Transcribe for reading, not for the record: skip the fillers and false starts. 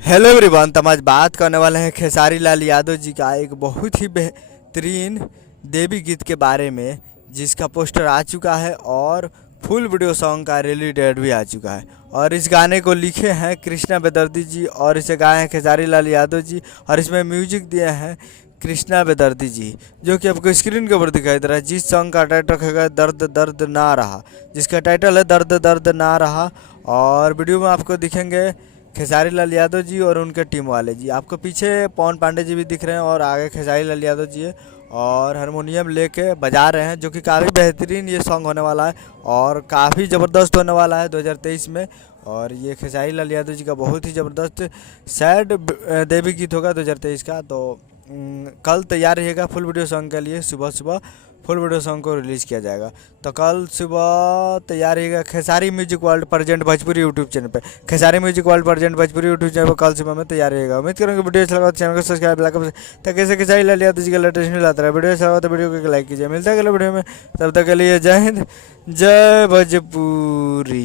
Hello everyone. तो हम आज बात करने वाले हैं खेसारी लाल यादव जी का एक बहुत ही बेहतरीन देवी गीत के बारे में, जिसका पोस्टर आ चुका है और फुल वीडियो सॉन्ग का रिलीज डेट भी आ चुका है। और इस गाने को लिखे हैं कृष्णा बेदर्दी जी और इसे गाए हैं खेसारी लाल यादव जी और इसमें म्यूजिक दिए हैं कृष्णा बेदर्दी जी, जो कि आपको स्क्रीन के ऊपर दिखाई दे रहा है। जिस सॉन्ग का टाइटल रखेगा दर्द दर्द ना रहा, जिसका टाइटल है दर्द दर्द ना रहा। और वीडियो में आपको दिखेंगे खेसारी लाल यादव जी और उनके टीम वाले जी। आपको पीछे पवन पांडे जी भी दिख रहे हैं और आगे खेसारी लाल यादव जी है और हारमोनियम लेके बजा रहे हैं, जो कि काफ़ी बेहतरीन ये सॉन्ग होने वाला है और काफ़ी ज़बरदस्त होने वाला है 2023 में। और ये खेसारी लाल यादव जी का बहुत ही ज़बरदस्त सैड देवी गीत होगा 2023 का। तो कल तैयार रहिएगा फुल वीडियो सॉन्ग के लिए। सुबह सुबह फुल वीडियो सॉन्ग को रिलीज़ किया जाएगा। तो कल सुबह तैयार रहिएगा Khesari music world present Bhojpuri YouTube channel पे। Khesari music world present Bhojpuri YouTube channel पर कल सुबह में तैयार रहेगा। उम्मीद करूँगा वीडियो अच्छा लगा तो चैनल को सब्सक्राइब लाइक ताकि ऐसे खेसारी लाल यादव जी का लेटेस्ट न्यूज़ आता रहे। वीडियो अच्छा लगा तो वीडियो को लाइक कीजिए। मिलता है अगले वीडियो में, तब तक के लिए जय हिंद जय भोजपुरी।